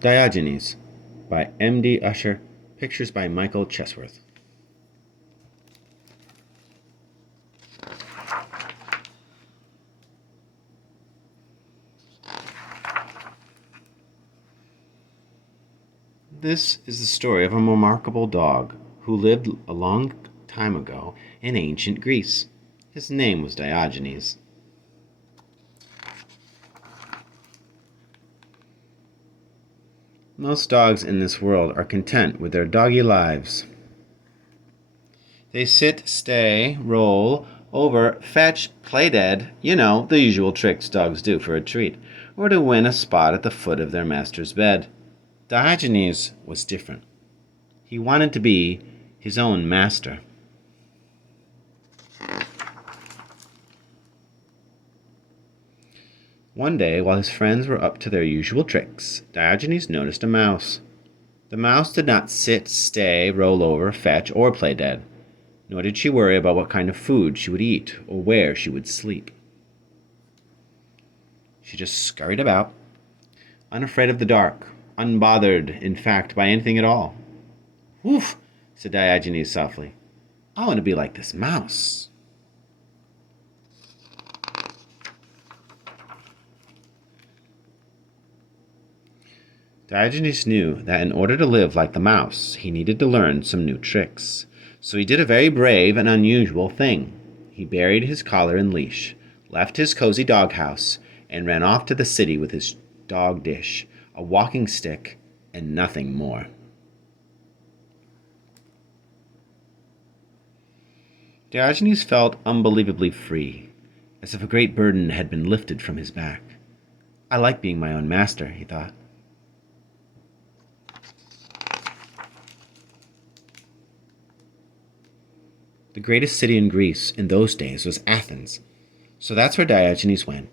Diogenes by M.D. Usher, pictures by Michael Chesworth. This is the story of a remarkable dog who lived a long time ago in ancient Greece. His name was Diogenes. Most dogs in this world are content with their doggy lives. They sit, stay, roll, over, fetch, play dead, the usual tricks dogs do for a treat, or to win a spot at the foot of their master's bed. Diogenes was different. He wanted to be his own master. One day, while his friends were up to their usual tricks, Diogenes noticed a mouse. The mouse did not sit, stay, roll over, fetch, or play dead, nor did she worry about what kind of food she would eat or where she would sleep. She just scurried about, unafraid of the dark, unbothered, in fact, by anything at all. "Woof," said Diogenes softly. "I want to be like this mouse." Diogenes knew that in order to live like the mouse, he needed to learn some new tricks. So he did a very brave and unusual thing. He buried his collar and leash, left his cozy doghouse, and ran off to the city with his dog dish, a walking stick, and nothing more. Diogenes felt unbelievably free, as if a great burden had been lifted from his back. "I like being my own master," he thought. The greatest city in Greece in those days was Athens, so that's where Diogenes went.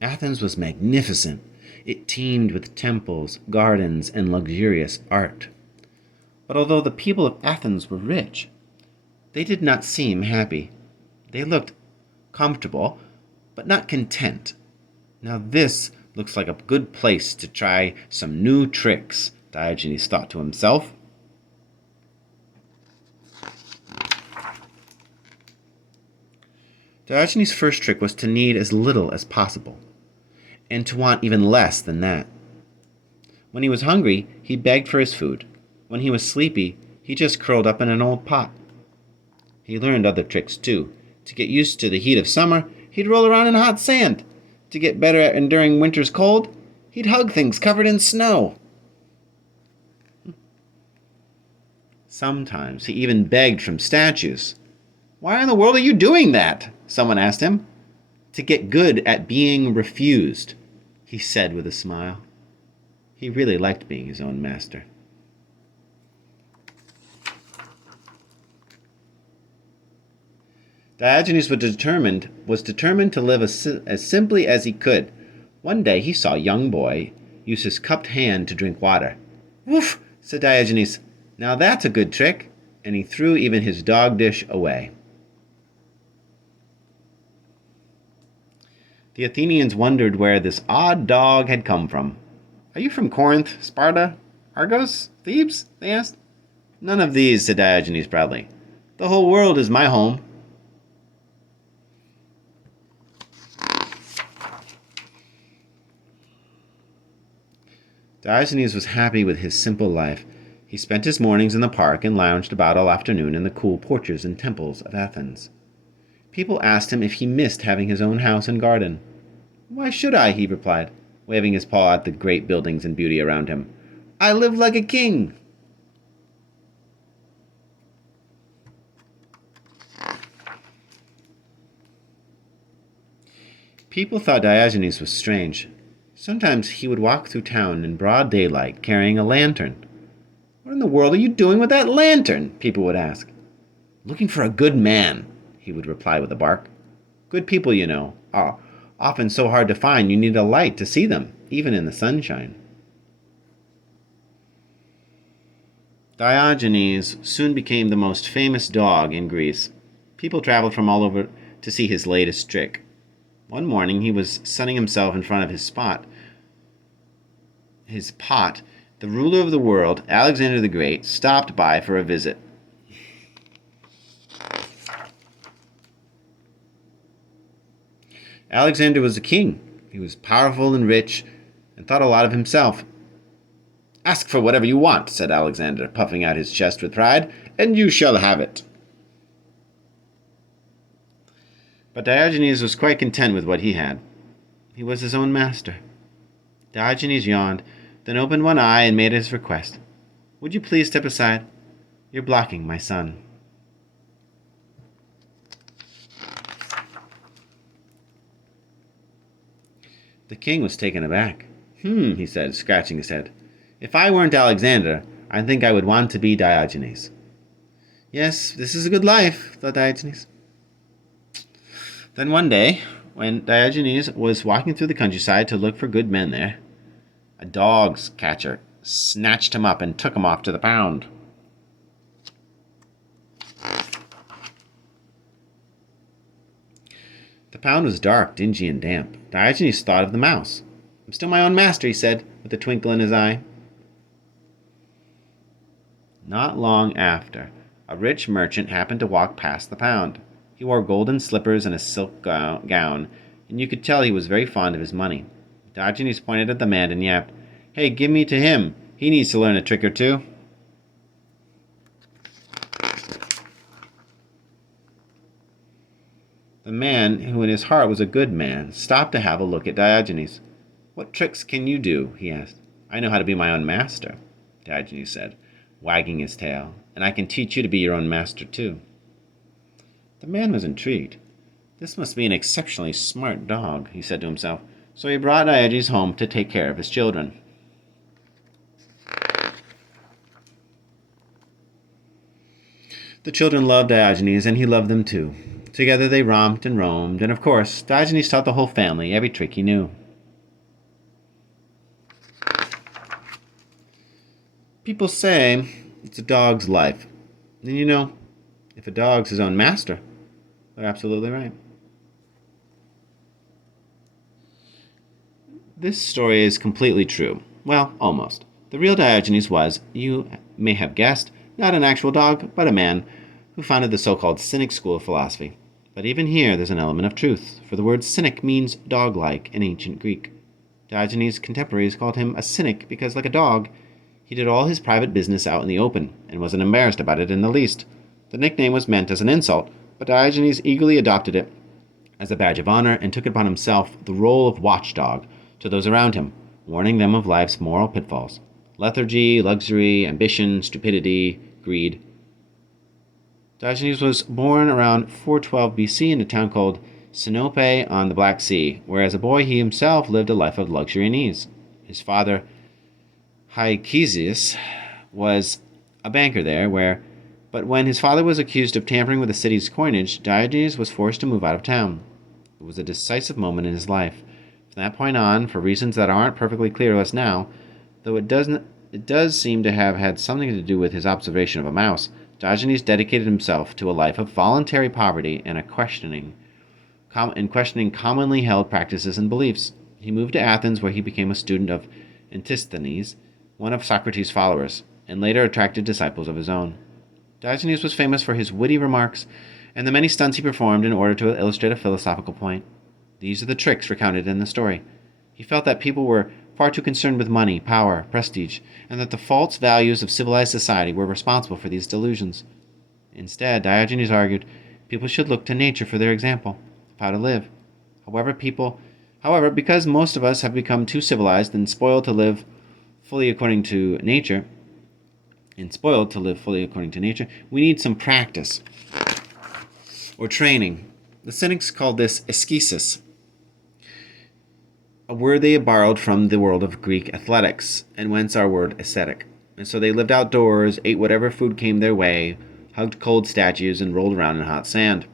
Athens was magnificent. It teemed with temples, gardens, and luxurious art. But although the people of Athens were rich, they did not seem happy. They looked comfortable, but not content. "Now this looks like a good place to try some new tricks," Diogenes thought to himself. Diogenes' first trick was to need as little as possible, and to want even less than that. When he was hungry, he begged for his food. When he was sleepy, he just curled up in an old pot. He learned other tricks too. To get used to the heat of summer, he'd roll around in hot sand. To get better at enduring winter's cold, he'd hug things covered in snow. Sometimes he even begged from statues. "Why in the world are you doing that?" someone asked him. "To get good at being refused," he said with a smile. He really liked being his own master. Diogenes was determined to live as simply as he could. One day he saw a young boy use his cupped hand to drink water. "Woof," said Diogenes. "Now that's a good trick," and he threw even his dog dish away. The Athenians wondered where this odd dog had come from. "Are you from Corinth, Sparta, Argos, Thebes?" they asked. "None of these," said Diogenes proudly. "The whole world is my home." Diogenes was happy with his simple life. He spent his mornings in the park and lounged about all afternoon in the cool porches and temples of Athens. People asked him if he missed having his own house and garden. "Why should I?" he replied, waving his paw at the great buildings and beauty around him. "I live like a king." People thought Diogenes was strange. Sometimes he would walk through town in broad daylight carrying a lantern. "What in the world are you doing with that lantern?" people would ask. "Looking for a good man," he would reply with a bark. "Good people, are often so hard to find you need a light to see them, even in the sunshine." Diogenes soon became the most famous dog in Greece. People traveled from all over to see his latest trick. One morning he was sunning himself in front of his spot his pot, the ruler of the world, Alexander the Great, stopped by for a visit. Alexander was a king. He was powerful and rich and thought a lot of himself. "Ask for whatever you want," said Alexander, puffing out his chest with pride, "and you shall have it." But Diogenes was quite content with what he had. He was his own master. Diogenes yawned, then opened one eye and made his request. "Would you please step aside? You're blocking my sun." The king was taken aback. He said, scratching his head. "If I weren't Alexander, I think I would want to be Diogenes." Yes, this is a good life, thought Diogenes. Then one day, when Diogenes was walking through the countryside to look for good men there, a dog's catcher snatched him up and took him off to the pound. The pound was dark, dingy, and damp. Diogenes thought of the mouse. "I'm still my own master," he said, with a twinkle in his eye. Not long after, a rich merchant happened to walk past the pound. He wore golden slippers and a silk gown, and you could tell he was very fond of his money. Diogenes pointed at the man and yapped, "Hey, give me to him. He needs to learn a trick or two." The man, who in his heart was a good man, stopped to have a look at Diogenes. "What tricks can you do?" he asked. "I know how to be my own master," Diogenes said, wagging his tail, "and I can teach you to be your own master too." The man was intrigued. "This must be an exceptionally smart dog," he said to himself, so he brought Diogenes home to take care of his children. The children loved Diogenes, and he loved them too. Together they romped and roamed, and of course, Diogenes taught the whole family every trick he knew. People say it's a dog's life. And you know, if a dog's his own master, they're absolutely right. This story is completely true. Well, almost. The real Diogenes was, you may have guessed, not an actual dog, but a man who founded the so-called Cynic school of philosophy. But even here there's an element of truth, for the word cynic means dog-like in ancient Greek. Diogenes' contemporaries called him a cynic because, like a dog, he did all his private business out in the open, and wasn't embarrassed about it in the least. The nickname was meant as an insult, but Diogenes eagerly adopted it as a badge of honor and took upon himself the role of watchdog to those around him, warning them of life's moral pitfalls: lethargy, luxury, ambition, stupidity, greed. Diogenes was born around 412 BC in a town called Sinope on the Black Sea, where as a boy he himself lived a life of luxury and ease. His father, Hyacesius, was a banker there, but when his father was accused of tampering with the city's coinage, Diogenes was forced to move out of town. It was a decisive moment in his life. From that point on, for reasons that aren't perfectly clear to us now, though it does seem to have had something to do with his observation of a mouse, Diogenes dedicated himself to a life of voluntary poverty and questioning commonly held practices and beliefs. He moved to Athens, where he became a student of Antisthenes, one of Socrates' followers, and later attracted disciples of his own. Diogenes was famous for his witty remarks and the many stunts he performed in order to illustrate a philosophical point. These are the tricks recounted in the story. He felt that people were far too concerned with money, power, prestige, and that the false values of civilized society were responsible for these delusions. Instead, Diogenes argued, people should look to nature for their example of how to live. However, because most of us have become too civilized and spoiled to live fully according to nature, we need some practice or training. The Cynics called this ascesis, a word they had borrowed from the world of Greek athletics, and whence our word ascetic. And so they lived outdoors, ate whatever food came their way, hugged cold statues, and rolled around in hot sand.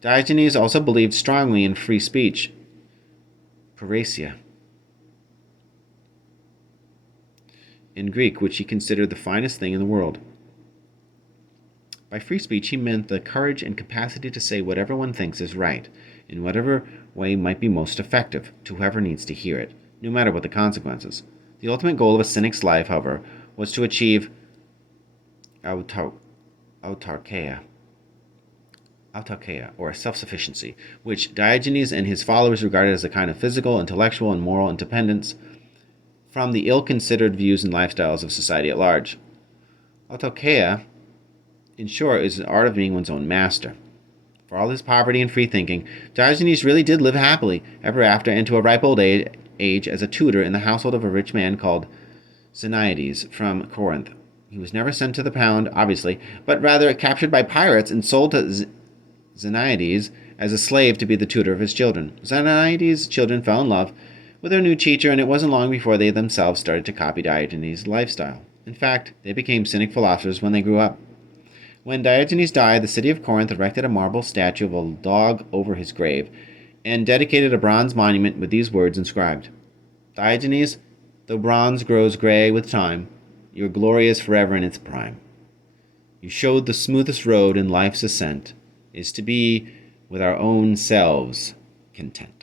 Diogenes also believed strongly in free speech, parasia, in Greek, which he considered the finest thing in the world. By free speech, he meant the courage and capacity to say whatever one thinks is right, in whatever way might be most effective to whoever needs to hear it, no matter what the consequences. The ultimate goal of a cynic's life, however, was to achieve autarkeia, or self-sufficiency, which Diogenes and his followers regarded as a kind of physical, intellectual, and moral independence from the ill-considered views and lifestyles of society at large. Autarkeia, in short, is the art of being one's own master. For all his poverty and free thinking, Diogenes really did live happily ever after and to a ripe old age as a tutor in the household of a rich man called Xeniades from Corinth. He was never sent to the pound, obviously, but rather captured by pirates and sold to Xeniades as a slave to be the tutor of his children. Xeniades' children fell in love with their new teacher, and it wasn't long before they themselves started to copy Diogenes' lifestyle. In fact, they became cynic philosophers when they grew up. When Diogenes died, the city of Corinth erected a marble statue of a dog over his grave and dedicated a bronze monument with these words inscribed: Diogenes, though bronze grows gray with time, your glory is forever in its prime. You showed the smoothest road in life's ascent is to be with our own selves content.